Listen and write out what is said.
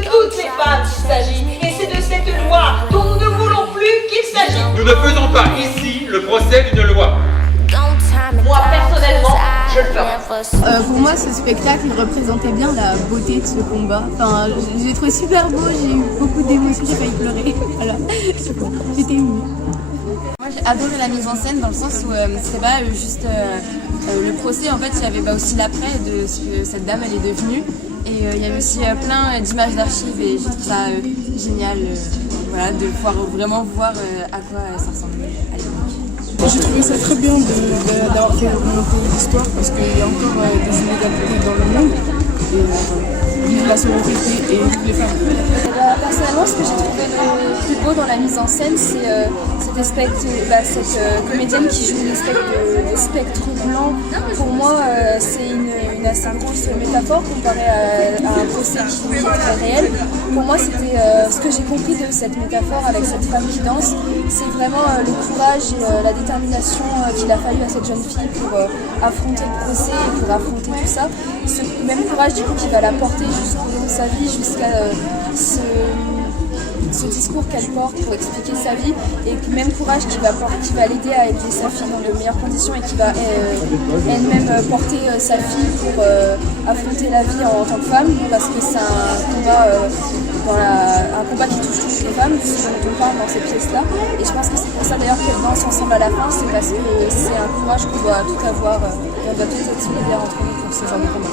de toutes les femmes qu'il s'agit. Et c'est de cette loi dont nous ne voulons plus qu'il s'agit. Nous ne faisons pas ici le procès d'une loi. Moi, personnellement, je le ferai. Pour moi, ce spectacle représentait bien la beauté de ce combat. Enfin, j'ai trouvé super beau, j'ai eu beaucoup d'émotions, j'ai failli pleurer. Voilà, j'étais émue. Moi, j'ai adoré la mise en scène dans le sens où c'était pas juste le procès. En fait, il y avait aussi l'après de ce que cette dame elle est devenue. Et il y avait aussi plein d'images d'archives et je trouve ça génial voilà, de pouvoir vraiment voir à quoi ça ressemblait à l'époque. J'ai trouvé ça très bien d'avoir fait un peu d'histoire parce qu'il y a encore des inégalités dans le monde. Et vive la sororité et vive les femmes. Personnellement, ce que j'ai trouvé le plus beau dans la mise en scène, c'est cette comédienne qui joue une espèce de spectre blanc. Pour moi, c'est une assez grosse métaphore comparée à un procès qui est très réel. Pour moi, c'était ce que j'ai compris de cette métaphore avec cette femme qui danse, c'est vraiment le courage et la détermination qu'il a fallu à cette jeune fille pour affronter le procès et pour affronter tout ça. Ce même courage du coup qui va la porter jusqu'au bout de sa vie, jusqu'à ce discours qu'elle porte pour expliquer sa vie, et le même courage qui va l'aider à élever sa fille dans de meilleures conditions et qui va elle-même porter sa fille pour affronter la vie en tant que femme, parce que c'est un combat qui touche toutes les femmes, ce dont on parle dans ces pièces-là. Et je pense que c'est pour ça d'ailleurs qu'elles dansent ensemble à la fin, c'est parce que c'est un courage qu'on doit tout avoir, et on doit tous être solidaires entre nous pour ce genre de combat.